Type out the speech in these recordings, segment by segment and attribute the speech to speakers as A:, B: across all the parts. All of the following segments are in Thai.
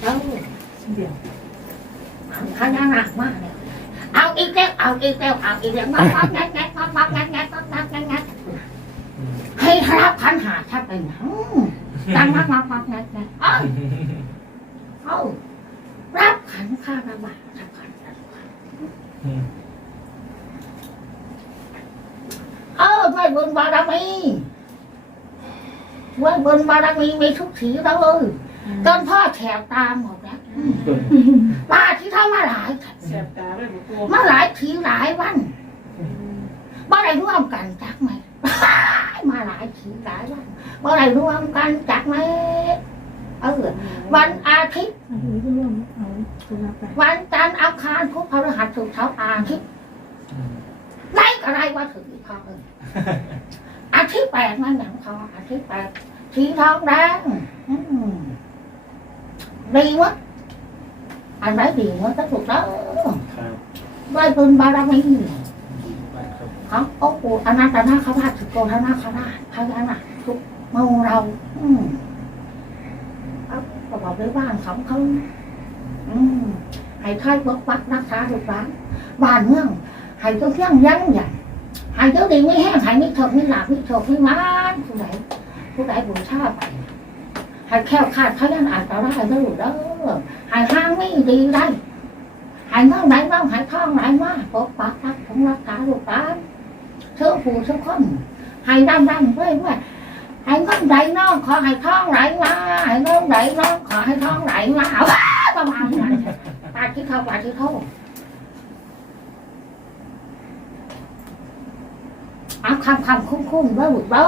A: เอาเด
B: ี๋ยว
A: ข้านั้นหนักมากเลยเอาอีกแล้วเอาอีกแล้วเอาอีกแล้วมาฟังงัดงัดมาฟังงัดงัดมาฟังงัดงัดให้รับขันหาถ้าเป็นตั้งมากมาฟังงัดงัดเอาเอารับขันข้าระบาดรับขันรับขันเออไม่บนบารมีไม่บนบารมีม่ทุกสีแล้วเออ จนพ่อแถวตามหมดแล้วตาที่เท่ามาหลาย
C: เสียบตาเลยหลวงปู่
A: มาหลายทีหลายวันบ่ได้ร่วมกันจักไหมมาหลายทีหลายวันบ่ได้ร่วมกันจักไหมเออวันอาทิตย์
C: อันนี้ก็ร่วมเอาคุณรับไป
A: วันจันทร์อังคารพุธพฤหัสศุกร์เสาร์อาทิตย์ไล่ก็ไล่ว่าถึงอีกพอเอออาทิตย์แปดมันอย่างพออาทิตย์แปดสีทองแดงอืม ดีวะอันไหนดีวะก็ถูกแล้ว
D: ครับ
A: ไหว้บุญบารมี
D: ครับ
A: ของโอ้โหอนันตนาคราชสุโกธนาคราชพญานาคทุกเมืองเรา อืมเอาประกอบด้วยบ้านของเขาอืมให้ท่ายปกปักรักษาลูกหลานบ้านเมืองให้ต้องเที่ยงยั้งอย่างให้เจ้าดีไม่แห้งให้ไม่ถกไม่หลับไม่ถกไม่มันผู้ใดผู้ใดบุญชาไป ให้แค่วคาดเขายังอ่านต่อได้เด้อเด้อให้ห้างไม่ดีได้ให้เมื่อไหนเมื่อให้ท่องไหนมาปกปักรักของรักษาลูกหลานเชื่อผู้ทุกคนให้ดำดำด้วยว่าให้เงินไหลน้องขอให้ท้องไหลมาให้เงินไหลน้องขอให้ท้องไหลมาว้าประมาณนั้นปาที่เขาปาที่เขาเอาคำคำคุ้มคุ้มแล้วบุตรเบ้อ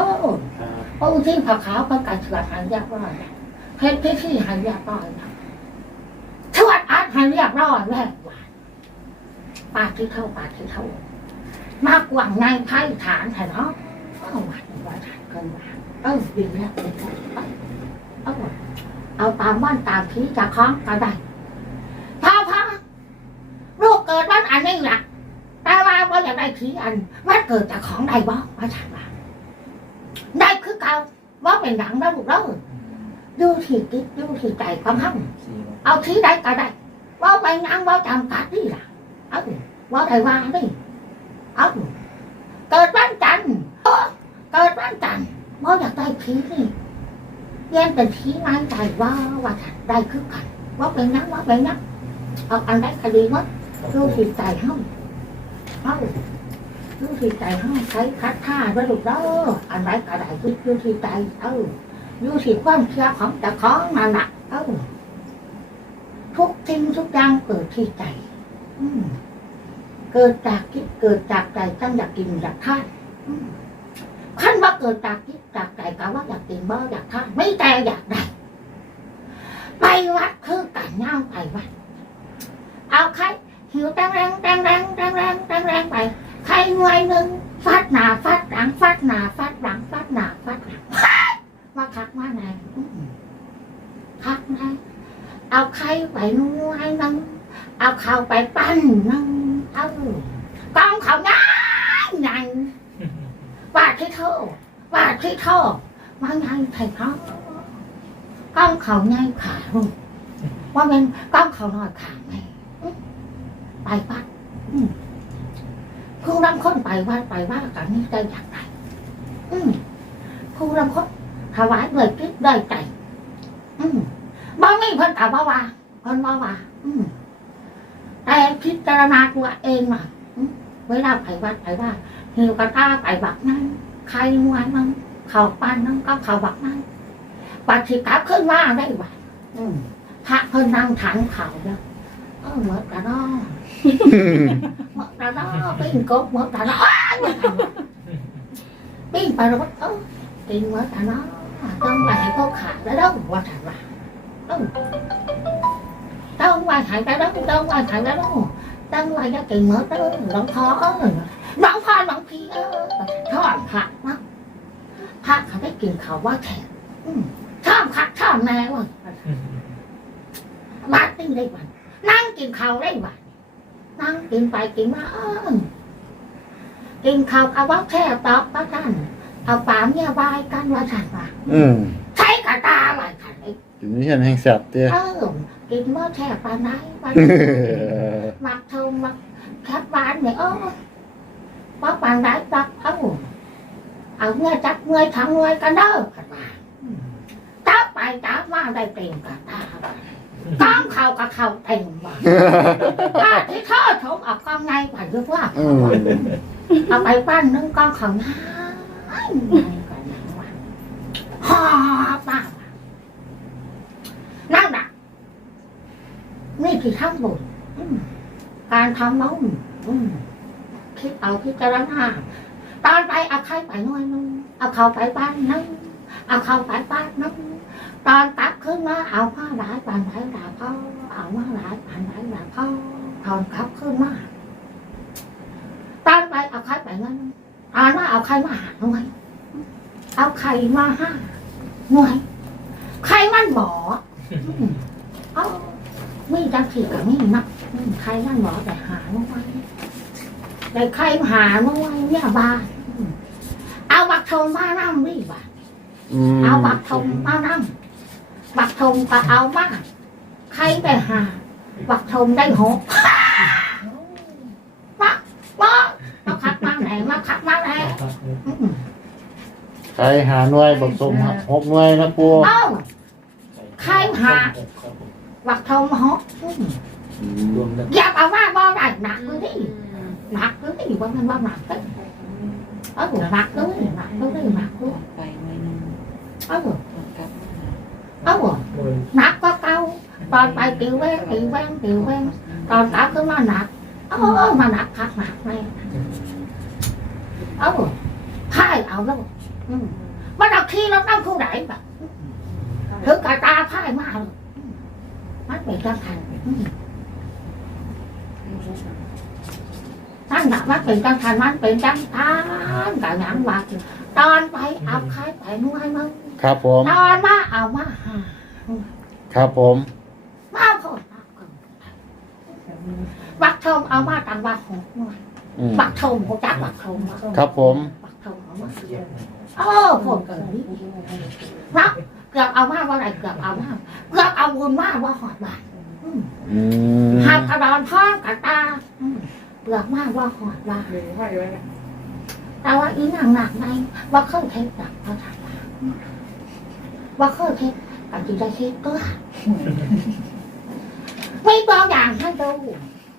A: า
D: ครับ
A: โอ้ที่ผักขาวก็กัดเชือดหายยากร้อยเพชรที่ที่หายยากร้อยนะชวดอัดหายยากร้อยแรกว่าปาที่เท่าปาที่เท่ามากกว่าไงไพ่ฐานแถเนาะเอาวัดว่าฐานเกินว่าเออดีแล้วดีแล้วเอาเอาเอาตามบ้านตามที่จะคล้องกันได้พ่อพ่อลูกเกิดวันอันนี้แหละแต่ว่าว่าอยากได้ทีอันมันเกิดจากของใดบ่ว่าฐานว่าได้คือ เก่าว่าเป็นหนังได้ลูกเด้อดูที่จิตดูที่ใจความหัง
D: สี่
A: เอาทีใดก็ได้ว่าไปงานว่าจำกัดนี่ล่ะเอาว่าใดว่านี่เอาเกิดวันจันทร์เออเกิดวันจันทร์บ่อยากได้ทีนี่เย็นเป็นทีงานใจว่าว่าฉันได้คือกันว่าเป็นนักว่าเป็นนักเอาอันใดคดีวัดดูสิใจเฮาเอา ยืดที่ใจห้องใช้คัดท่าด้วยลูกเด้ออันไรก็ได้ยุดที่ใจเออยุติความเชื่อของแต่ของมาหนักเออทุกทิ้งทุกอย่างเกิดที่ใจ อืเกิดจากคิดเกิดจากใจตั้งอยากกินอยากทานขั้นว่าเกิดจากคิดจากใจก็ว่าอยากกินเบ่อยากทานไม่แต่อยากได้ไปวัดคือกัรเน่าไปวัดเอาใครหิวแรงแรงแรงแรงแรงแรงไป ใครหน่วยหนึ่งฟาดหนาฟาดหลังฟาดหนาฟาดหลังฟาดหนาฟาดหลังว่าคักว่าไงอืมคักไงเอาใครไปหน่วยหนึ่งเอาเข้าไปปั้นหนึ่งเออกองเขาง่ายไงว่าที่เท่าว่าที่เท่าว่าไงไทยเขากองเขาง่ายขาลูกว่าเป็นกองเขาน้อยขาไงอืมไปปัดอืม ผู้รำค้นไปว่าไปว่ากันนี่ใจอยากได้อืมผู้รำค้นถวายเลยคิดได้ใจอืมบ่มีเพิ่นกล่าวว่าว่าเพิ่นว่าว่าอืมแต่พิจารณาตัวเองว่าอืมเวลาไปวัดไปว่าหิวกระตาไปบักนั้นใครมวนนั้นเข่าปันนั้นก็เข่าบักนั้นปัจฉิกลับขึ้นมาได้ว่าอืมพระเพิ่นนั่งถันเข่าแล้ว เหมือนกันเนาะเหมือนกันเนาะปิ้งกบเหมือนกันเนาะปิ้งไปแล้วก็เออกินเหมือนกันเนาะต้องไปให้เขาขาดแล้วต้องวางถัดว่าต้องต้องวางถัดแล้วต้องต้งว่าถัดแล้วต้องต้งว่าจะกินเหมือนกันน้องพ่อน้องพ่อน้องพี่เออทอดผักนงผักเขาได้กินเขาว่าแข็งข้ามผักข้ามแนวมาติ้งได้บ้าง นั่งกินข้าวได้วันนั่งกินไปกินมาเออกินข้าวเอาว่าแค่ตอบว่าท่านเอาปามเนี่ยบายกันว่าท่านว่า
E: อืม
A: ใช้กระตาอะไรท่าน
E: กินนี่เห็นแห่งแสบเตี้ย
A: เออกินเมื่อแช่ปลาไหนปลามักเทามักคัดบ้านเนี่ยเออว่าปานได้ตักเอาเอาเงื่อจักเงื่อทำเงื่อกันเด้อขัดบ้านจับไปจับมาได้เต็มกันตา ก้องเข่ากับเข่าเต็มบ้านถ้าที่เธอถมเอากองในไปเรียกว่า
E: อืม
A: เอาไปปั้นนึงกองเขาง่ายกันนะว่าฮอป้านั่นน่ะนี่คือทั้งหมดอืมการทำน้องอืมคิดเอาพิจารณาตอนไปเอาใครไปหน่วยนึงเอาเขาไปบ้านนึงเอาเขาไปบ้านนึง ตอนตักขึ้นมาเอาผ้าหลายปานไหนหลายพ่อเอามาหลายปานไหนหลายพ่อตอนกลับขึ้นมาตอนไปเอาใครไปนั่นตอนว่าเอาใครมาหาหน่วยเอาใครมาห้าหน่วยใครมันหมออืมเอาไม่จังสีกับไม่นักอืมใครมันหมอแต่หาหน่วยแต่ใครหาหน่วยเนี่ยบ้านอืมเอาบักทงมานั่งดิบ้าน
E: อืม
A: เอาบักทงมานั่ง บักทงก็เอามาใครไปหาบักทงได้หกมามามาขัดมาไหนมาขัดมาไหนอืม
E: ใครหาหน่วยบักสมหกหน่วยนะปู
A: เอ้าใครหาบักทงหกอืม
E: อืม
D: รวมแล้ว
A: อย่าเอาว่าบ่ได้หนักเลยดิหนักเลยดิว่ามันว่าหนักเลยเออหนักเลยหนักเลยหนักเลย
C: ไปไว้นึง
A: เออ
C: กลับ
A: เออหนักก็เก่าตอนไปติวแว่งติวแว่งติวแว่งตอนกลับก็มาหนักเออมาหนักพักหนักเลยเออพ่ายเอาแล้วอืมมันเอาขี้เราต้องผู้ไหนแบบถึงกระตาพ่ายมากเลยอืมมันเป็นจังทันอืมนั่นแหละมันเป็นจังทันมันเป็นจังทันแต่ยังว่าตอนไปเอาใครไปนวดมึง
E: ครับผม
A: ตอนมา เอามาหา
E: ครับผม
A: มาโคตรมากเกินบักทงเอามาตังบักหกหน่วย
E: อืม
A: บักทงเขาจักบักทงมา
E: ครับผม
A: บักทงเอามาเออโคตรเกินนี่นะเกือบเอามาว่าไรเกือบเอามาเกือบเอาบุญมาว่าหอดบาทอืม
E: อืม
A: หักกระดอนท้องกระตาอืมเกือบมากว่าหอดบาท
C: หรือว่าไว้นะ
A: แต่ว่าอีหนังหนักในว่าเคยเทปดักเขาถามว่า ว่าเคยเทปกันจีได้เทปก็มีตัวอย่างให้ดู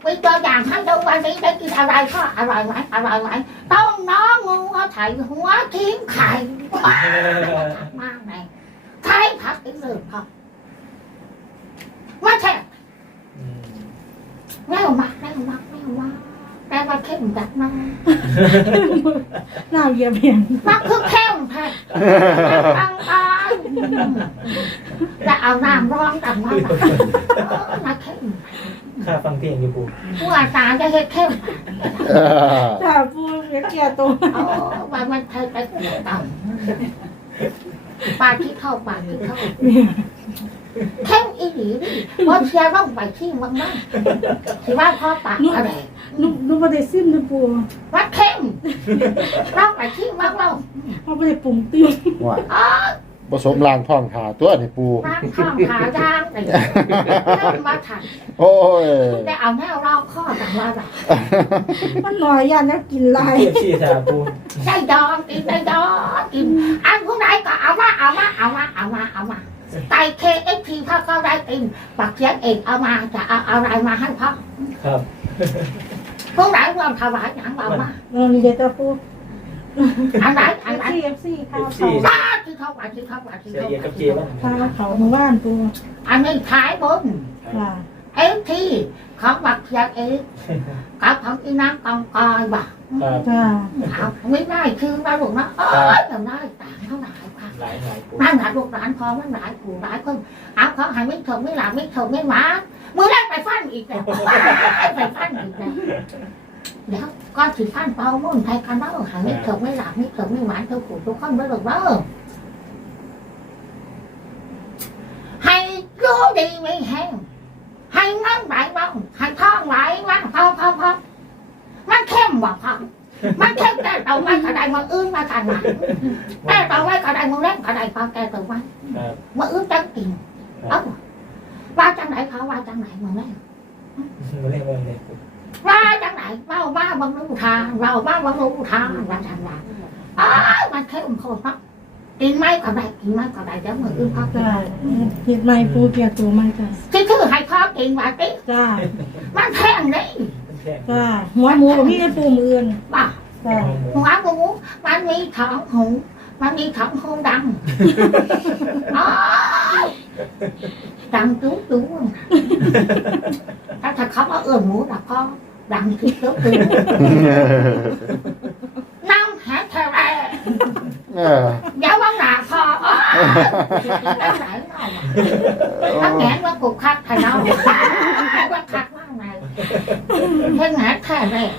A: มีตัวอย่างให้ดูวันนี้ได้กินอะไรก็อร่อยไหมอร่อยไหมต้องน้องงูเอาไถ่หัวทิ้งไข่ว้าวมากเลยใช่พักอีกเลยครับไม่ใช่แม่มากแม่มากแม่มาก แต่ว่าเข้มแบบนั้น
C: หน้าเยียบเพียง
A: มันคือเข้มแท้ตั้งตายจะเอาน้ำร้อนตังว่าแบบมาเข้ม
D: ค่าฟังเพลงอยู่ปู
A: ผู้อาจารย์จะเฮ็ดเข้ม
E: เออ
C: ถ้าพูดเกียร์ตัว
A: โอ้ว่ามันเคยไปเกี่ยวต่ำปลาที่เข้าปลาที่เข้าเข้ม อีหลีดิเพราะเชียร์ต้องไปที่มังนั่งที่ว่าพ่อปากอะไร
C: ลูกลูกไม่ได้ซิมนะปู
A: ว่าเข้มต้องไปที่มังเรา
C: เขาไม่ได้ปรุงติ้ว
E: ว่า
A: อ๋อ
E: ผสมลางท้องขาตัวนี่ปู
A: น้ำข้าวขาย่างไปเข้มมาถัน
E: โอ้ย
A: ได้เอาแนวรอบข้อจากว่าแบบ
C: มันน้อยยันนะกินลาย
D: เทียบที่ทาปู
A: ได้ดองกินได้ดองกินอันผู้ไหนก็เอามาเอามาเอามาเอามาเอามา ไก่เคเอฟพีพ่อก็ได้กินปักเสียงเองเอามาจะเอาอะไรมาให้พ่อ
D: ครับ
A: ผู้ไหนรวมถวายหนังเอามา
C: เรามีเดตาปู
A: อันไหนอันไหน
C: เอฟซีข้าว
D: เอฟซี
C: เขา
A: บ้าที่เขาว่าที่เขาว่าที่
D: เสีย
A: เขา
D: เอียกับเจบ้าง
C: ข้าวเขาหมู่บ้านปู
A: อันนี้ขายบน
C: ค่ะ
A: เอฟทีของปักเสียงเองกับของอีนังกองกอยบ่า
D: ครับ
C: ค่ะ
A: เอาไม่ได้คือมาหลวงนะเออจำได้ต่างเท่าไหร่ค่ะ
D: หลายหลายปู
A: นั่นหลานลูกหลานพอมันหลายผู้หลายคนเอาเขาหายไม่ถงไม่หลับไม่ถงไม่หมามือแรกไปฟันอีกแล้วไปฟันอีกแล้วเดี๋ยวก็ถือฟันเป่ามุ่นไทยกันเด้อใหายไม่ถงไม่หลับไม่ถงไม่หมาทุกผู้ทุกคนไม่หลงเด้อให้รู้ดีไม่แห้งให้เงินไหลบ้างให้ทองไหลบ้างพอพอพอมันเข้มบ่พอมันเข้มแต่เอาไว้กระได มาอื้นมากันมาแต่ตอนไว้ก็ได้มึงเล่นก็ได้พอแกตัวไว้
D: ครับ
A: มื่ออื้อจังกินเอ้าว่าจังไหนเขาว่าจังไหนมึงเล่น
D: มาเรียกว่าไรปู
A: ว่าจังไหนบังรูทางเรามาบังรูทางว่าทันว่าอ้ามันเข้มข้นเนาะกินไม่ก็ได้กินไม่ก็ได้เดี๋ยวมืออื่นพ่อกิน
C: จ้าเฮ็ดใหม่ปูเปียตัวใหม่จ้า
A: ที่คือให้พ่อกินว่าติ
C: จ้า
A: มันแพงเลย
C: จ้าหัวหมูกับพี่ปูมืออื่น
A: ว่า
C: จ้า
A: หัวหมูมันมีท้องหูมันมีท้องหูดังอ้าวดังจุ๊จุ๊ถ้าถ้าเขาเอาเอื้อหมูแต่ก็ดังที่จุ๊จุ๊น้ำแหแทะ แร
E: เออ
A: เดี๋ยววันหนาพออ้าวน้ำไหลหน่อยถ้าแหนว่ากูคักไทยเราว่าคักมาก เลยเพ่งหนแท้แรก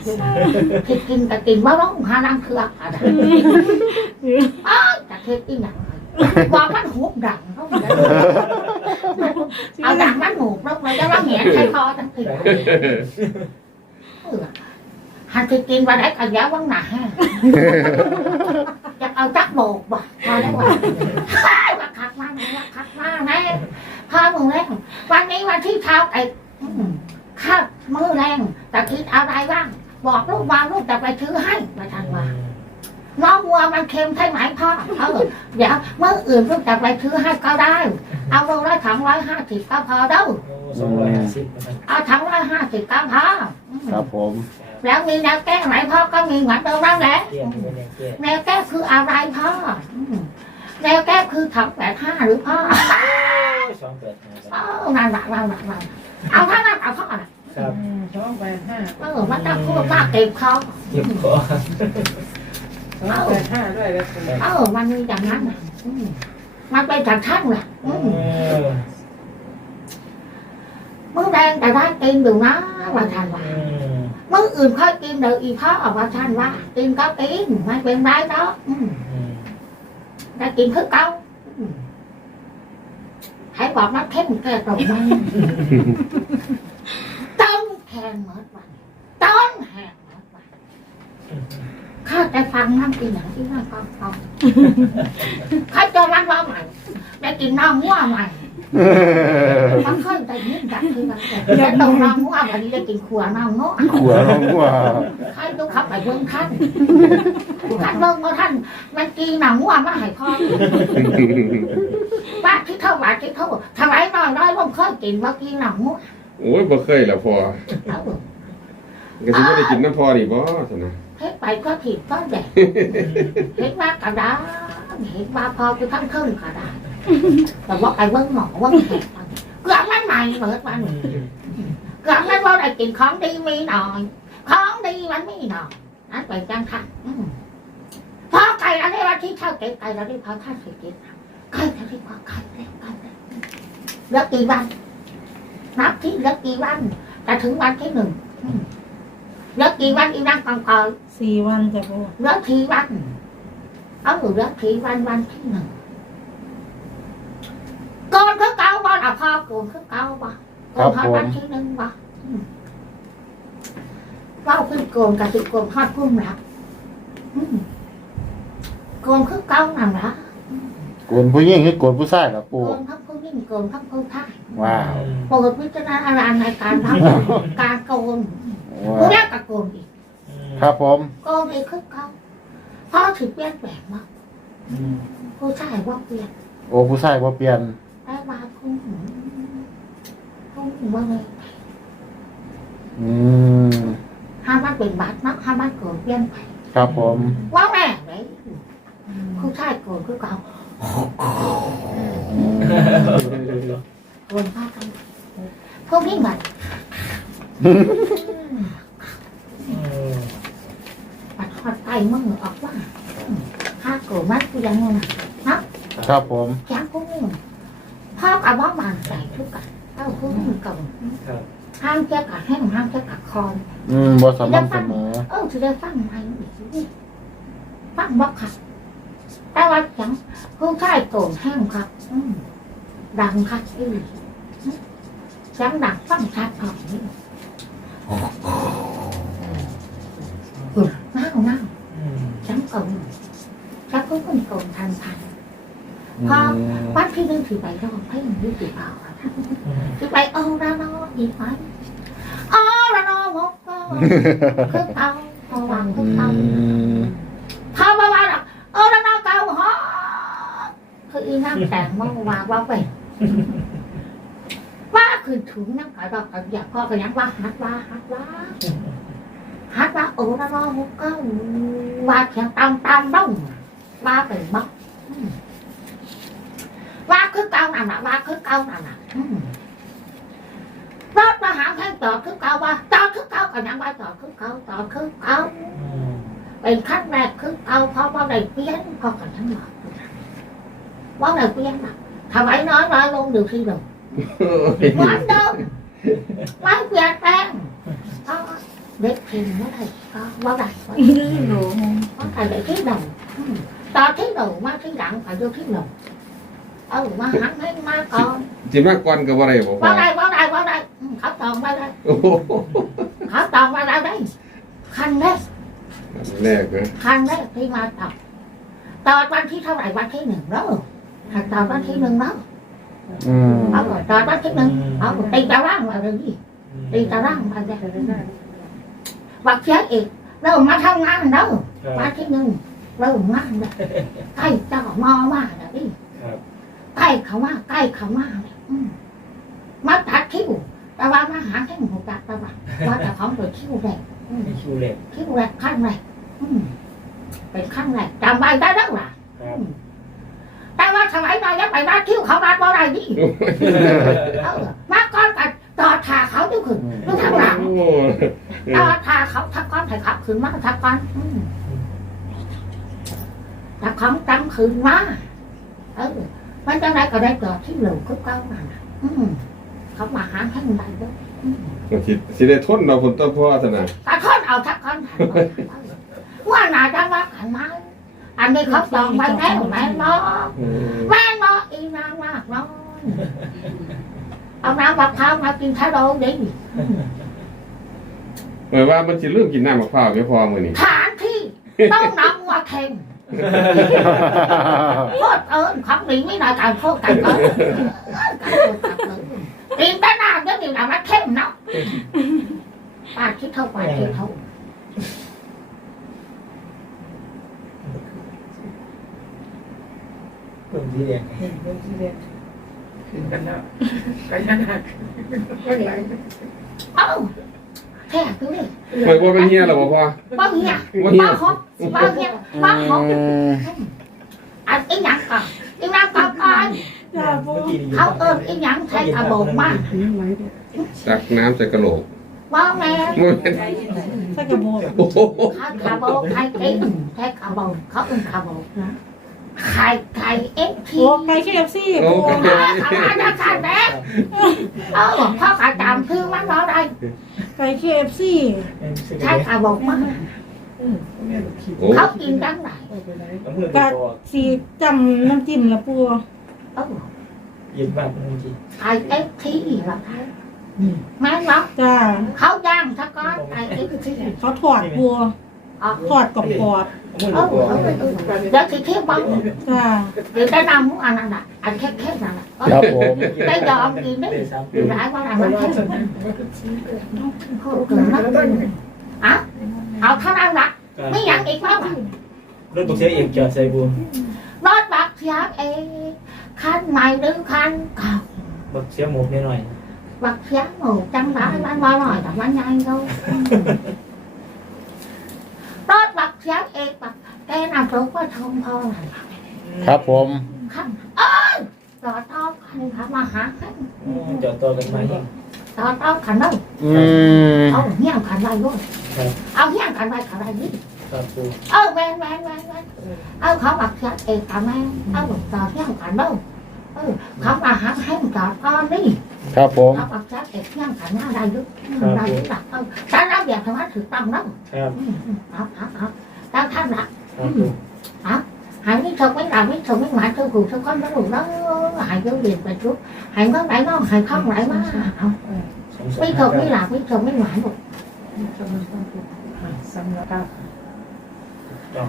A: คิดกินแต่กินว่าร้องหาน้ำเครืออะไรอ้าวแต่เทปอีหนังบอกมันหูดังเขาเอาดังมันหูลงไปแล้วเราแหงใช้คอทั้งทีหันไปกินวันไหนกันยาวังหนาจะเอาจักโบกบ่พอแล้วว่าคักมากว่าคักมากแม่พ่อมึงแล้ววันนี้วันที่เท้าไอ้ข้าว มือแรงแต่คิดอะไรบ้างบอกลูกวางลูกจะไปซื้อให้มาทันว่าน้องวัวมันเค็มใช่ไหมพ่อเออเดี๋ยวเมื่ออื่นลูกจะไปซื้อให้ก็ได้ เอาโลละสองร้อยห้าสิบก็พอเด้อ
D: สองร้อยห้าสิบนะครับ
A: เอาสองร้อยห้าสิบก็พออืม
E: ครับผม
A: แล้วมีแนวแก้ไหมพ่อก็มีเหมือนเดิมนั่นแหละ
D: เกี่ยงเป็นอย่างเกี่ยง
A: แนวแก้คืออะไรพ่ออืมแนวแก้คือสองแปดห้าหรือพ่อ
D: สองแปดห้า
A: เออนั่นแหละนั่นแหละนั่นแหละเอาเท่านั้นเอาเท่านั้น
D: ครับ
C: สองแปดห้า
A: เออมันจะพูดมากเต็มคอ
D: เก็บคอ
C: สองแปดห้าด้วยแล้วปู
A: เออมันมีอย่างนั้นน่ะอืมมันเป็นจากท่านแหละอืมมึงแดงแต่ได้กินอยู่นะว่าท่านว่ามึงอื่นค่อยกินเดี๋ยวอีพ่อว่าท่านว่ากินก็กินไม่เป็นไรเนาะอืมได้กินคือเก่าอืมให้บอกมันเข้มแก่ตร งนั้นต้นแทงมดวันต้นแหงหมดวันข้าแต่ฟังนั่งกินอย่างที่นั่งฟังฟังข้าจะรักว่าใหม่ได้กินน้ำมั่วใหม่มันเคยได้ยินจากคือกันแต่ตรงน้ำว่าวันนี้ได้กินขวน้ำเนาะ
E: ขัวลงหัว
A: ใครต้องขับไปเบิ่งท่านท่านเบิ่งว่าท่านมันกินหนังว่ามาให้พ่อว่าที่เท่าว่าที่เท่าทำไมน้อยน้อยผมเคยกินว่ากินหนังว่า
F: โอ้ยบ่เคยละพอ
A: เอา
F: ก็สิบ่ได้กินน้ำพอนี่บ่ซั่นนะ
A: เฮ็ดไปก็ผิดก็แดกเฮ็ดว่ากระดาษเฮ็ดว่าพอคือทั้งครึ่งกระดาษแต่ว่าไอ้เบิ่งหมอเบิ่งแขกมันเกือบมันใหม่เปิดมันเกือบไม่พอได้กินของดีมีหน่อยของดีมันมีหน่อยนั่นเป็นจังค่ะอืมพอไก่อะไรวะที่เช่าเก็บไก่เราได้พอท่านสิเก็บไก่เราได้พอไก่ได้ไก่ได้เหลือกี่วัน นับที่เหลือกี่วันจะถึงวันที่หนึ่งอืมเหลือกี่วันอีนั่งกองกอย
C: สี่วันจ้ะปู
A: เหลือกี่วันเอาอยู่เหลือกี่วันวันที่หนึ่งก่อนคือเก้าวันอะพ่อก่อนคือเก้าวัน
E: ครับ
A: ทอด
E: ผม
A: วันที่หนึ่งวะอืมเว่าขึ้นโกนกับสิโกนทอดพุ่มละอืมโกนคือเก้านั่นละ
E: โกนผู้หญิงหรือโกนผู้ชายครับ
A: โก
E: ปู
A: นทั้งผู้ ยิ่งโกนทั้งผู้ชาย
E: ว้าว
A: โปรดวิจารณญาณในการทำการโกน
E: ว้า
A: ผู้
E: ว
A: แรกกับโกนอีก
E: ครับผม
A: โกนอีกคือเก้าพ่อถือเปลี่ยนแปลงมาผู้ชายว่าเปลี่ยน
E: โอ้ผู้ชายบ่เปลี่ยน
A: แต่ว่าคุณคุณว่าไง
E: อืม
A: ห้ามมันเป็นบาดเนักห้ามมันโกนเปลี่ยนไป
E: ครับผม
A: ว่าแม่เลยผู้ชายโกนคือเก่า โกนผ้ากันพวกนี้มันปัดทอดไตมึงออกว่าถ้าโกมัดกูยังไงนะครับ
E: ผม
A: แจ้งกนี้พ่อกับว่ามันใส่ทุกกันเอ้าพวกนี้ก่อน
D: ครับ
A: ห้ามแจ้กับแห้งห้ามแจ้กับคอน
E: อืมบ่สม่ำเสมอ
A: เออจะได้ฟังไหมฟังบอกค่ะ แต่ว่าจังผู้ชายโกนแห้งครับอืมดังครับอือเสียงดังฟังชัดของนี่นั่งนั่งฉันโกนฉันก็คนโกนทันทัน
E: อืม
A: วัดที่นึงถือไปร้องเพลงนี่ถือเปล่าถือไปเออระนออีกไหมเออระนอหมกก็คือเปล่าอวาง
E: อื
A: คือเก่าม พามาว่าน่ะเออแล้วน้องเก่าฮะ คืออีนั่งแต่งมาว่าว่าไปว่าคือถึงนั่งขายดอกกันอยากพ่อก็ยังว่าฮัดว่าฮัดว่าฮัดว่าโอ้แล้วน้องมุกก็ว่าเพียงตามตามบ้องว่าเป็นบ้องว่าคือเก่านั่นน่ะว่าคือเก่านั่นน่ะอืมรถมาหาแค่จอดคือเก่าว่าจอดคือเก่าก็ยังว่าจอดคือเก่าจอดคือเก่า
D: อืม
A: เป็นขั้นแรกคือเอาพอพอได้เปลี่ยนพอกันทั้งหมด ว่าได้เปลี่ยนนะทำไมน้อยน้อยลงอยู่ที่เดิมเหมือนเดิมไม่เปลี่ยนแปลงเอาเด็กพิมพ์ว่าได้ก็ว่าได้ว่า
C: อีลืมหนู
A: ได้ได้ที่เดิมอืมตอนที่เดิมมาที่หลัง phải vô ที่เดิมเออมาหันให้มาก่อน
F: สิมาก่อนก็บ่ได้บ่พ่อ
A: ว่าได้ว่าได้ว่าได้อืมเขาตองว่าได้
F: โอ้โห
A: เขาตองว่าได้ได้ขั้นแรก
F: แรกนะ
A: ครั้งแรกที่มาตอบตอนวันที่เท่าไหร่วันที่หนึ่งแล้วถ้าตอนวันที่หนึ่งแล้ว
E: อืม
A: เอาก่อนตอนวันที่หนึ่งเอาตีตารางมาเลยดิตีตารางมาเลยบักเชียอีกเริ่มมาทำงานแล้ว
D: ครับ
A: วันที่หนึ่งเริ่มงานแล้วใกล้เจ้ามอมาแล้วดิ
D: ครับ
A: ใกล้เขามาใกล้เขามาแล้วอืมมาตัดคิวแต่ว่ามาหาแค่หมูตัดตะวันว่าแต่ของตัวคิวแรกอืม
D: มีคิวเล็ก
A: คิวแรกขั้นแรกอืมเป็นขั้นแรกจำไว้ได้แล้วล่ะ
D: ครับ
A: แต่ว่า สมัยนายกไปมาคิ้วเขามาบ่ได้ดิเออมาก่อนกันต่อทาเขาดูขึ้นดูทางหลัง
F: โอ้โห
A: ต่อทาเขาทักก้อนไถ่ขับขึ้นมาทักก้อนอืมแต่ของจำขึ้นมาเออมันจะได้ก็ได้จอดที่หลงคือเก้านั่นน่ะอืมเขามาหาให้มันได้ด้วยอืม
F: สิสิได้ทนเนาะพุ่นต้นพ่อซั่นน่ะ
A: แต่ทอนเอาทักก้อนไถ่ว่านาจะว่ากันไหม อันนี้เขาจองไว้แล้วแม่เนาะ
F: อืม
A: แม่เนาะอีนางมากเนาะเอาน้ำมะพร้าวมากินทะโลดิ
F: เออว่ามันสิลืมกินน้ำมะพร้าวแม่พ่อมื้อนี้
A: ฐานที่ต้องน้ำมาเค็มโคตรเอิญคำนี้ไม่ได้การโคตรกันเอิญกินแต่น้ำเดี๋ยวนี้น้ำมันเค็มเนาะปาดที่เท่าปาดที่เท่า
D: กลุ่มสีแดง
C: เห็นเป็นที่เด็กขึ้นกันแล้วกันยันหักเรื่องไร
A: เอ้าแค่ตัวนี้
F: ไม่บ่เป็นเฮียหรอบ่พ่อ
A: บ้าเหี้ย
F: บ่เฮีย
A: บ้าฮอกบ้าเหี้ยบ้าฮอกอันอีหยังก่อนอีหยังก่อนก่อน
C: จ้าปู
D: เมื่อกี้นี่
A: เขาเอิญอีหยังใช้กระบอกมาก
F: ตักน้ำใส่กระโหลก
A: ว่าแม่
F: บ่แม่น
C: ใส่กระบอก
F: โอ้โห
A: เขากระบอกใครกินใช้กระบอกเขาเป็นกระบอกนะ ไข่ไก่เอ็กที
C: โอ้ไก่เคเอฟซี
F: โอ้
C: ปู
F: โห
A: ทำงานจะขาดแม่เออพ่อกระจำคือมันเราได้
C: ไก่เคเอฟซี
A: ใช้กระบอกมาก
F: โอ้
A: เขากินจังไหน
D: น้ำมือ
C: กั
D: กั
C: ดสีจำน้ำจิ้มละปู
A: เออ
D: ยิบแบบเมื่อกี้
A: ไข่เอ็กทีเหรอคะแม่เนาะ
C: จ้า
A: เขาย่างถ้าก้อนไข่เอ็กที
C: เขาถอดปู
A: อ๋ อ
C: ถอดกรอบกรอบ
D: น้ำมือ
A: เออ
D: กับ
A: เออเออเดี๋ยวสิเที่ยวบ้าง
C: ๆจ้า
A: เดี๋ยวได้นำมุกอันนั้นอะอันแค่ๆนั่นแหละ
E: ครับผม
A: ได้ยอมกินได้
D: ได้สาม
A: หรือร้ายว่าอะไรมันแค่เขาเกินนะอะเอาเท่านั้นละไม่อยากอีกแล้วอะ
D: รถบุกเสียเอกจอดใส่บูม
A: รถบักเสียเองคันใหม่หรือคันเก่า
D: บักเสียหมูนิดหน่อย
A: บักเสียหมูจังไรมันมาหน่อยแต่มันยัง đâu รถบักเสียเองบักแกนำตัวก็ชมพ่อหน่อย
E: ครับผม
A: คันเอ้ยต่อต้อคันขามาหาคัน
D: จอดต่อกันไหม
A: ต่อต้อคันนั่ง
E: อืม
A: เอาเหี้ยงคันไรด้วยเอาเหี้ยงคันไรคันไรนี่
D: ครับปู
A: เออแม่แม่แม่แม่เออเขาบักเสียเองแต่แม่เอาต่อเหี้ยงคัน đâu เออเขามาหาให้ต่อต้อนี่
E: ครับผม
A: เขาบักเสียเองเหี้ยงคันหน้าได้ด้วยได้ด้วยหลักเออแต่เราอยากทำให้ถือต้องแล้ว
D: ครับ
A: เอาเอาเอาแล้วท่านละ
D: ครับปู
A: หายไม่ชมไม่ด่าไม่ชมไม่หมายเธอหูเธอก้อนไม่รู้แล้วหายเยอะเรียนไปทุก หายเมื่อไหร่น้องหายข้องไหลมาเอา
D: สองสอง
A: ไม่ชมไม่ด่าไม่ชมไม่หมายหมด
C: สำหรับ
D: ต้อง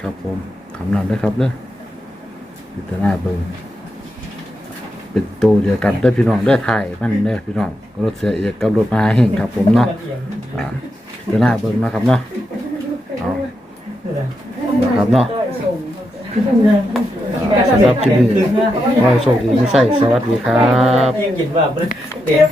E: ครับผมคำนั้นนะครับเด้อพิจารณาเบิ่งเป็นตัวเดียวกันได้อพี่น้องได้อถ่ายมันเด้อพี่น้องรถเสียเอกกับรถมาเฮงครับ ผมเนาะอ่าพจารณาเบิ่งนะครับเนาะเอา นะครับเนาะสำหรับคลิปนี้ขอให้โชคดีไม่ใช่สวัสดีครับ
D: ยังกินแบบเด็ก